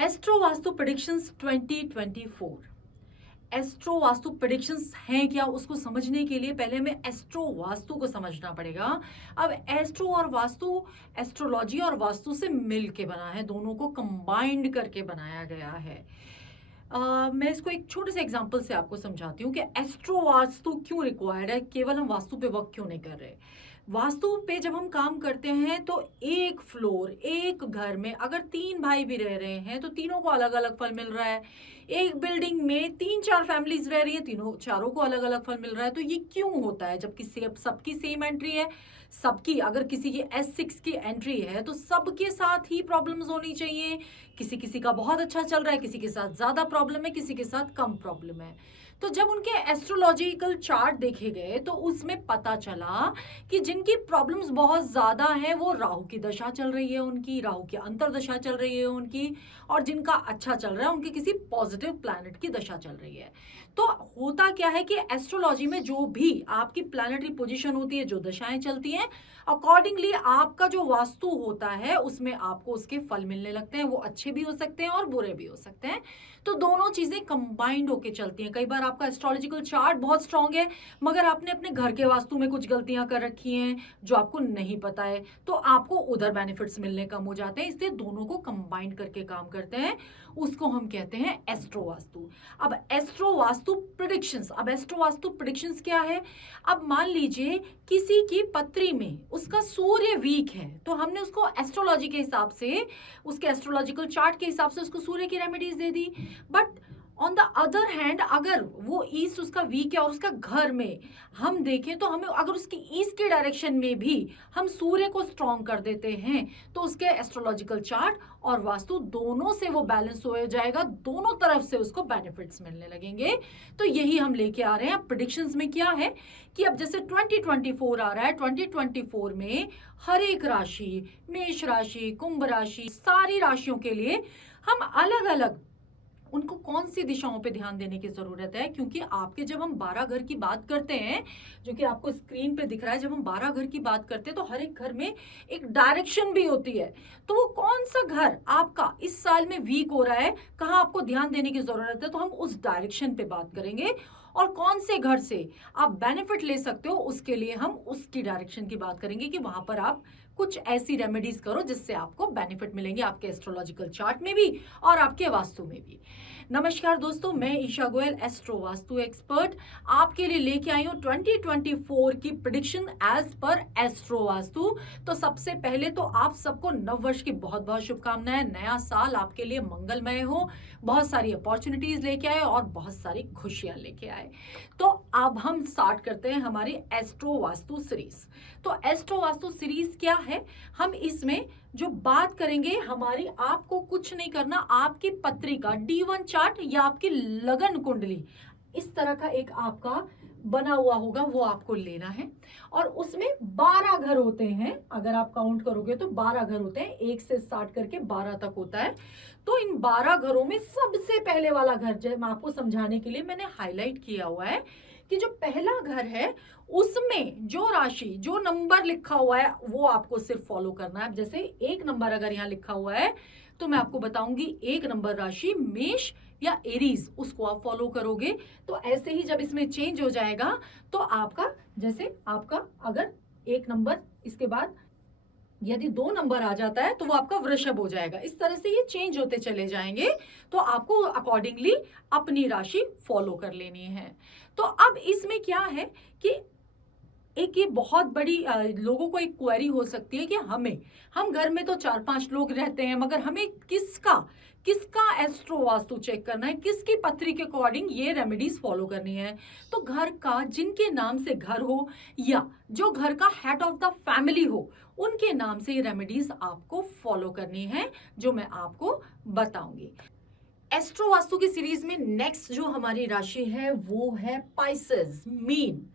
Astro vastu predictions 2024। Astro vastu predictions हैं क्या, उसको समझने के लिए पहले हमें एस्ट्रो वास्तु को समझना पड़ेगा। अब एस्ट्रो और वास्तु, एस्ट्रोलॉजी और वास्तु से मिल के बना है, दोनों को कंबाइंड करके बनाया गया है। मैं इसको एक छोटे से एग्जांपल से आपको समझाती हूँ कि एस्ट्रो वास्तु क्यों रिक्वायर्ड है, केवल हम वास्तु पे वर्क क्यों नहीं कर रहे। वास्तु पे जब हम काम करते हैं तो एक फ्लोर, एक घर में अगर 3 भाई भी रह रहे हैं तो तीनों को अलग अलग फल मिल रहा है। एक बिल्डिंग में 3-4 फैमिलीज रह रही है, तीनों चारों को अलग अलग फल मिल रहा है। तो ये क्यों होता है, जबकि सबकी सेम एंट्री है, सबकी अगर किसी की S6 की एंट्री है तो सबके साथ ही प्रॉब्लम्स होनी चाहिए। किसी किसी का बहुत अच्छा चल रहा है, किसी के साथ ज्यादा प्रॉब्लम है, किसी के साथ कम प्रॉब्लम है। तो जब उनके एस्ट्रोलॉजिकल चार्ट देखे गए तो उसमें पता चला कि जिनकी प्रॉब्लम्स बहुत ज्यादा हैं वो राहु की दशा चल रही है, उनकी राहु की अंतर्दशा चल रही है उनकी, और जिनका अच्छा चल रहा है उनकी किसी पॉजिटिव प्लैनेट की दशा चल रही है। तो होता क्या है कि एस्ट्रोलॉजी में जो भी आपकी प्लैनेटरी पोजीशन होती है, जो दशाएं चलती हैं, अकॉर्डिंगली आपका जो वास्तु होता है उसमें आपको उसके फल मिलने लगते हैं। वो अच्छे भी हो सकते हैं और बुरे भी हो सकते हैं। तो दोनों चीजें कंबाइंड होके चलती हैं। कई बार आपका एस्ट्रोलॉजिकल चार्ट बहुत स्ट्रांग है मगर आपने अपने घर के वास्तु में कुछ गलतियां कर रखी हैं जो आपको नहीं पता है, तो आपको उधर बेनिफिट्स मिलने कम हो जाते हैं। इसलिए दोनों को कंबाइंड करके काम करते हैं, उसको हम कहते हैं एस्ट्रो वास्तु। अब एस्ट्रो वास्तु प्रेडिक्शंस, अब एस्ट्रो वास्तु प्रेडिक्शंस क्या है। अब मान लीजिए किसी की पत्री में उसका सूर्य वीक है तो हमने उसको एस्ट्रोलॉजी के हिसाब से, उसके एस्ट्रोलॉजिकल चार्ट के हिसाब से उसको सूर्य की remedies they the. But on the other hand अगर वो ईस्ट उसका वीक है और उसका घर में हम देखें तो हमें अगर उसकी ईस्ट के डायरेक्शन में भी हम सूर्य को स्ट्रॉन्ग कर देते हैं तो उसके एस्ट्रोलॉजिकल चार्ट और वास्तु दोनों से वो बैलेंस हो जाएगा, दोनों तरफ से उसको बेनिफिट्स मिलने लगेंगे। तो यही हम लेके आ रहे हैं। अब प्रेडिक्शंस में क्या है कि अब जैसे 2024 आ रहा है, 2024 में हर एक राशि, मेष राशि, कुंभ राशि, सारी राशियों के लिए हम अलग अलग उनको कौन सी दिशाओं पे ध्यान देने की जरूरत है। क्योंकि आपके जब हम 12 घर की बात करते हैं, जो कि आपको स्क्रीन पे दिख रहा है, जब हम 12 घर की बात करते हैं तो हर एक घर में एक डायरेक्शन भी होती है। तो वो कौन सा घर आपका इस साल में वीक हो रहा है, कहाँ आपको ध्यान देने की जरूरत है, तो हम उस डायरेक्शन पे बात करेंगे। और कौन से घर से आप बेनिफिट ले सकते हो उसके लिए हम उसकी डायरेक्शन की बात करेंगे कि वहां पर आप कुछ ऐसी रेमेडीज करो जिससे आपको बेनिफिट मिलेंगे, आपके एस्ट्रोलॉजिकल चार्ट में भी और आपके वास्तु में भी। नमस्कार दोस्तों, मैं ईशा गोयल, एस्ट्रो वास्तु एक्सपर्ट, आपके लिए लेके आई हूँ 2024 की prediction as per astro vastu. तो सबसे पहले तो आप सबको नव वर्ष की बहुत बहुत शुभकामनाएं। नया साल आपके लिए मंगलमय हो, बहुत सारी अपॉर्चुनिटीज लेके आए और बहुत सारी खुशियां लेके आए। तो अब हम स्टार्ट करते हैं हमारी एस्ट्रो वास्तु सीरीज। तो एस्ट्रो वास्तु सीरीज क्या है, हम इसमें जो बात करेंगे हमारी, आपको कुछ नहीं करना, आपकी पत्रिका D1 चार्ट या आपकी लगन कुंडली इस तरह का एक आपका बना हुआ होगा, वो आपको लेना है। और उसमें 12 घर होते हैं, अगर आप काउंट करोगे तो 12 घर होते हैं, 1 से स्टार्ट करके 12 तक होता है। तो इन 12 घरों में सबसे पहले वाला घर, जो मैं आपको समझाने के लिए मैंने हाईलाइट किया हुआ है कि जो पहला घर है उसमें जो राशि, जो नंबर लिखा हुआ है वो आपको सिर्फ फॉलो करना है। जैसे 1 नंबर अगर यहाँ लिखा हुआ है तो मैं आपको बताऊंगी 1 नंबर राशि मेष या एरीज, उसको आप फॉलो करोगे। तो ऐसे ही जब इसमें चेंज हो जाएगा तो आपका, जैसे आपका अगर 1 नंबर, इसके बाद यदि 2 नंबर आ जाता है तो वो आपका वृषभ हो जाएगा। इस तरह से ये चेंज होते चले जाएंगे, तो आपको अकॉर्डिंगली अपनी राशि फॉलो कर लेनी है। तो अब इसमें क्या है कि एक ये बहुत बड़ी लोगों को एक क्वेरी हो सकती है कि हम घर में तो 4-5 लोग रहते हैं मगर हमें किसका एस्ट्रो वास्तु चेक करना है, किसकी पत्री के अकॉर्डिंग ये रेमेडीज फॉलो करनी है। तो घर का, जिनके नाम से घर हो या जो घर का हेड ऑफ द फैमिली हो, उनके नाम से ये रेमेडीज आपको फॉलो करनी है, जो मैं आपको बताऊंगी। एस्ट्रो वास्तु की सीरीज में नेक्स्ट जो हमारी राशि है वो है पाइसेस, मीन।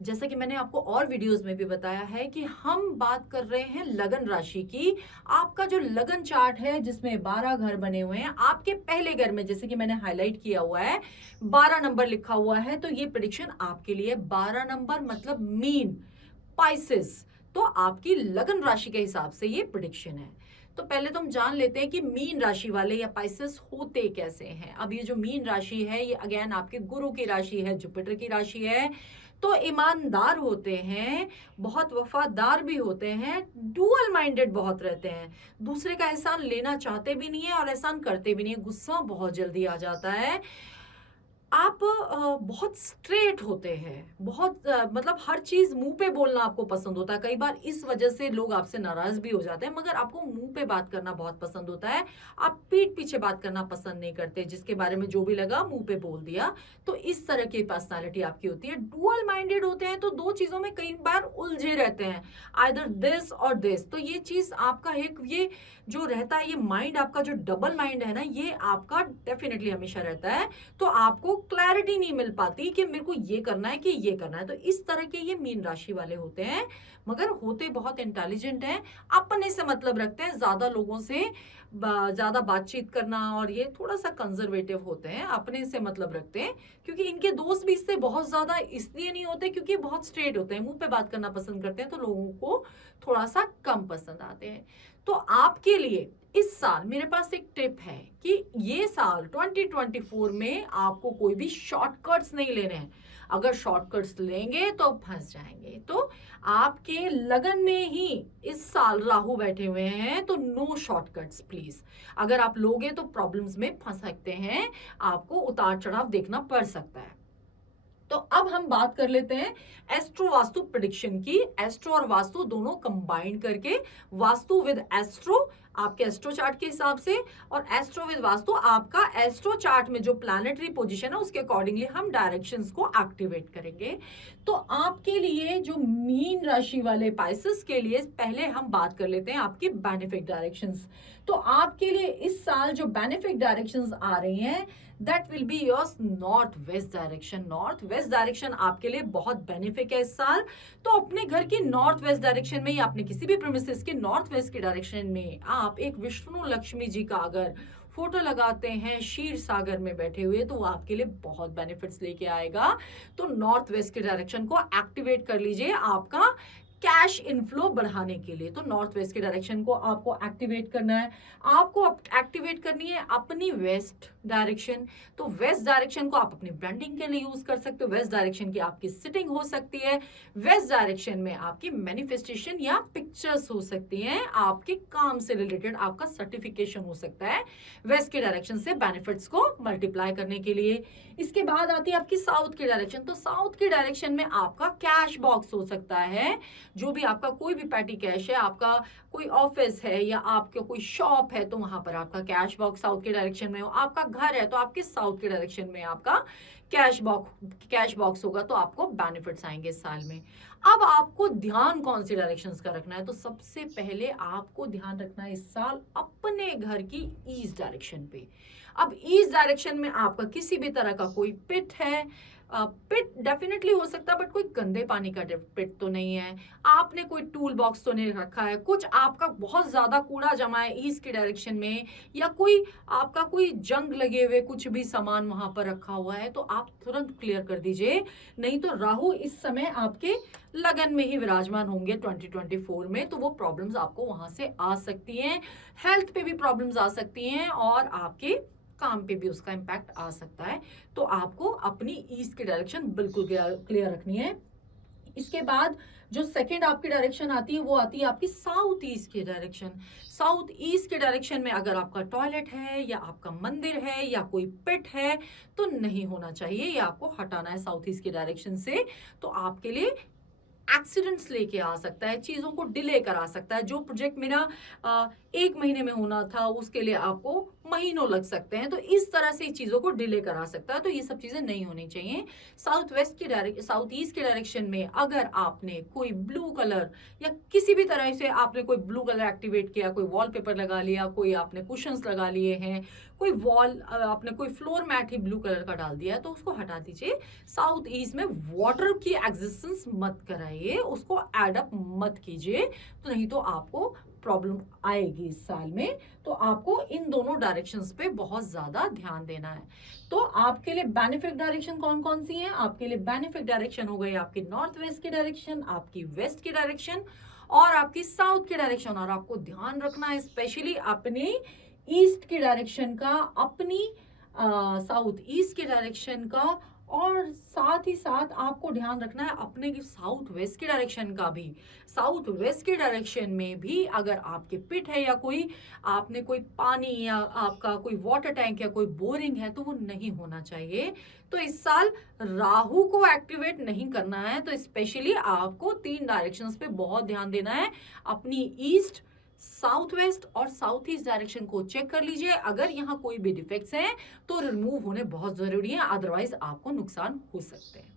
जैसा कि मैंने आपको और वीडियोस में भी बताया है कि हम बात कर रहे हैं लगन राशि की। आपका जो लगन चार्ट है जिसमें 12 घर बने हुए हैं, आपके पहले घर में जैसे कि मैंने हाईलाइट किया हुआ है 12 नंबर लिखा हुआ है, तो ये प्रेडिक्शन आपके लिए 12 नंबर मतलब मीन, पाइसेस, तो आपकी लगन राशि के हिसाब से ये प्रेडिक्शन है। तो पहले तो हम जान लेते हैं कि मीन राशि वाले या पाइसेस होते कैसे हैं। अब ये जो मीन राशि है ये अगेन आपके गुरु की राशि है, जुपिटर की राशि है। तो ईमानदार होते हैं, बहुत वफादार भी होते हैं, डुअल माइंडेड बहुत रहते हैं, दूसरे का एहसान लेना चाहते भी नहीं है और एहसान करते भी नहीं है, गुस्सा बहुत जल्दी आ जाता है। आप बहुत स्ट्रेट होते हैं, बहुत मतलब हर चीज मुंह पे बोलना आपको पसंद होता है। कई बार इस वजह से लोग आपसे नाराज भी हो जाते हैं, मगर आपको मुंह पे बात करना बहुत पसंद होता है। आप पीठ पीछे बात करना पसंद नहीं करते, जिसके बारे में जो भी लगा मुंह पे बोल दिया। तो इस तरह की पर्सनालिटी आपकी होती है। डुअल माइंडेड होते हैं तो दो चीजों में कई बार उलझे रहते हैं, आइदर दिस और दिस। तो ये चीज आपका एक ये जो रहता है, ये माइंड आपका जो डबल माइंड है ना, ये आपका डेफिनेटली हमेशा रहता है। तो आपको क्लैरिटी नहीं मिल पाती कि मेरे को ये करना है कि ये करना है। तो इस तरह के ये मीन राशि वाले होते हैं, मगर होते बहुत इंटेलिजेंट हैं, अपने से मतलब रखते हैं, ज्यादा लोगों से ज्यादा बातचीत करना, और ये थोड़ा सा कंजर्वेटिव होते हैं, अपने से मतलब रखते हैं। क्योंकि इनके दोस्त भी इससे बहुत ज्यादा इसलिए नहीं होते क्योंकि बहुत स्ट्रेट होते हैं, मुंह पे बात करना पसंद करते हैं, तो लोगों को थोड़ा सा कम पसंद आते हैं। तो आपके लिए इस साल मेरे पास एक टिप है कि ये साल 2024 में आपको कोई भी शॉर्टकट्स नहीं लेने हैं। अगर शॉर्टकट्स लेंगे तो फंस जाएंगे। तो आपके लगन में ही इस साल राहु बैठे हुए हैं, तो नो शॉर्टकट्स प्लीज। अगर आप लोगे तो प्रॉब्लम्स में फंस सकते हैं, आपको उतार चढ़ाव देखना पड़ सकता है। तो अब हम बात कर लेते हैं एस्ट्रो वास्तु प्रेडिक्शन की। एस्ट्रो और वास्तु दोनों कंबाइन करके, वास्तु विद एस्ट्रो आपके एस्ट्रो चार्ट के हिसाब से, और एस्ट्रो विद वास्तु आपका एस्ट्रो चार्ट में जो प्लैनेटरी पोजीशन है उसके अकॉर्डिंगली हम डायरेक्शंस को एक्टिवेट करेंगे। तो आपके लिए जो मीन राशि वाले पाइसेस के लिए पहले हम बात कर लेते हैं आपकी बेनिफिक डायरेक्शंस। तो आपके लिए इस साल जो बेनिफिक डायरेक्शंस आ रही हैं, that will be yours north west direction. North west direction आपके लिए बहुत बेनिफिक है इस साल। तो अपने घर की नॉर्थ वेस्ट डायरेक्शन में या अपने किसी भी प्रीमिसेस के नॉर्थ वेस्ट की डायरेक्शन में आप एक विष्णु लक्ष्मी जी का अगर फोटो लगाते हैं क्षीर सागर में बैठे हुए, तो वो आपके लिए बहुत बेनिफिट्स लेके आएगा। तो नॉर्थ वेस्ट के डायरेक्शन को एक्टिवेट कर लीजिए आपका कैश इनफ्लो बढ़ाने के लिए। तो नॉर्थ वेस्ट के डायरेक्शन को आपको एक्टिवेट करना है। आपको एक्टिवेट करनी है अपनी वेस्ट डायरेक्शन। तो वेस्ट डायरेक्शन को आप अपनी ब्रांडिंग के लिए यूज कर सकते हो। वेस्ट डायरेक्शन की आपकी सिटिंग हो सकती है, वेस्ट डायरेक्शन में आपकी मैनिफेस्टेशन या पिक्चर्स हो सकती हैं, आपके काम से रिलेटेड आपका सर्टिफिकेशन हो सकता है वेस्ट के डायरेक्शन से बेनिफिट्स को मल्टीप्लाई करने के लिए। इसके बाद आती है आपकी साउथ की डायरेक्शन। तो साउथ की डायरेक्शन में आपका कैश बॉक्स हो सकता है, जो भी आपका कोई भी पैटी कैश है, आपका कोई ऑफिस है या आपका कोई शॉप है, तो वहां पर आपका कैश बॉक्स साउथ के डायरेक्शन में हो। आपका घर है तो आपके साउथ के डायरेक्शन में आपका कैश बॉक्स होगा, तो आपको बेनिफिट्स आएंगे इस साल में। अब आपको ध्यान कौन सी डायरेक्शंस का रखना है, तो सबसे पहले आपको ध्यान रखना है इस साल अपने घर की ईस्ट डायरेक्शन पे। अब ईस्ट डायरेक्शन में आपका किसी भी तरह का कोई पिट है, पिट डेफिनेटली हो सकता है बट कोई गंदे पानी का पिट तो नहीं है, आपने कोई टूल बॉक्स तो नहीं रखा है, कुछ आपका बहुत ज्यादा कूड़ा जमा है ईस्ट की डायरेक्शन में, या कोई आपका कोई जंग लगे हुए कुछ भी सामान वहां पर रखा हुआ है, तो आप तुरंत क्लियर कर दीजिए। नहीं तो राहु इस समय आपके लगन में ही विराजमान होंगे 2024 में, तो वो प्रॉब्लम्स आपको वहां से आ सकती हैं, हेल्थ पे भी प्रॉब्लम्स आ सकती हैं और आपके काम पे भी उसका इम्पैक्ट आ सकता है। तो आपको अपनी ईस्ट की डायरेक्शन बिल्कुल क्लियर रखनी है। इसके बाद जो सेकंड आपकी डायरेक्शन आती है वो आती है आपकी साउथ ईस्ट की डायरेक्शन। साउथ ईस्ट के डायरेक्शन में अगर आपका टॉयलेट है या आपका मंदिर है या कोई पिट है तो नहीं होना चाहिए, ये आपको हटाना है साउथ ईस्ट के डायरेक्शन से। तो आपके लिए एक्सीडेंट्स लेके आ सकता है, चीजों को डिले करा सकता है। जो प्रोजेक्ट मेरा 1 महीने में होना था उसके लिए आपको महीनों लग सकते हैं, तो इस तरह से चीजों को डिले करा सकता है। तो ये सब चीजें नहीं होनी चाहिए। साउथ ईस्ट के डायरेक्शन में अगर आपने कोई ब्लू कलर या किसी भी तरह से आपने कोई ब्लू कलर एक्टिवेट किया, कोई वॉलपेपर लगा लिया, कोई आपने कुशंस लगा लिए हैं, कोई आपने कोई फ्लोर मैट ही ब्लू कलर का डाल दिया है, तो उसको हटा दीजिए। साउथ ईस्ट में वाटर की एग्जिस्टेंस मत कराइए, उसको एड अप मत कीजिए, तो नहीं तो आपको प्रॉब्लम आएगी इस साल में। तो आपको इन दोनों डायरेक्शंस पे बहुत ज्यादा ध्यान देना है। तो आपके लिए बेनिफिक डायरेक्शन कौन कौन सी है? आपके लिए बेनिफिक डायरेक्शन हो गई आपकी नॉर्थ वेस्ट की डायरेक्शन, आपकी वेस्ट की डायरेक्शन और आपकी साउथ की डायरेक्शन। और आपको ध्यान रखना है स्पेशली अपने ईस्ट की डायरेक्शन का, अपनी साउथ ईस्ट की डायरेक्शन का, और साथ ही साथ आपको ध्यान रखना है अपने की साउथ वेस्ट की डायरेक्शन का भी। साउथ वेस्ट की डायरेक्शन में भी अगर आपके पिट है या कोई आपने कोई पानी या आपका कोई वाटर टैंक या कोई बोरिंग है तो वो नहीं होना चाहिए। तो इस साल राहु को एक्टिवेट नहीं करना है, तो स्पेशली आपको 3 डायरेक्शंस पे बहुत ध्यान देना है। अपनी ईस्ट, साउथ वेस्ट और साउथ ईस्ट डायरेक्शन को चेक कर लीजिए। अगर यहाँ कोई भी डिफेक्ट्स हैं तो रिमूव होने बहुत जरूरी है, अदरवाइज आपको नुकसान हो सकते हैं।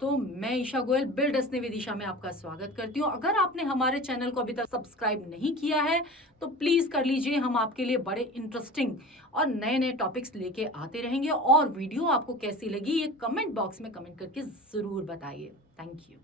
तो मैं ईशा गोयल बिल्ड असनेवी दिशा में आपका स्वागत करती हूँ। अगर आपने हमारे चैनल को अभी तक सब्सक्राइब नहीं किया है तो प्लीज कर लीजिए। हम आपके लिए बड़े इंटरेस्टिंग और नए नए टॉपिक्स लेके आते रहेंगे। और वीडियो आपको कैसी लगी ये कमेंट बॉक्स में कमेंट करके जरूर बताइए। Thank you.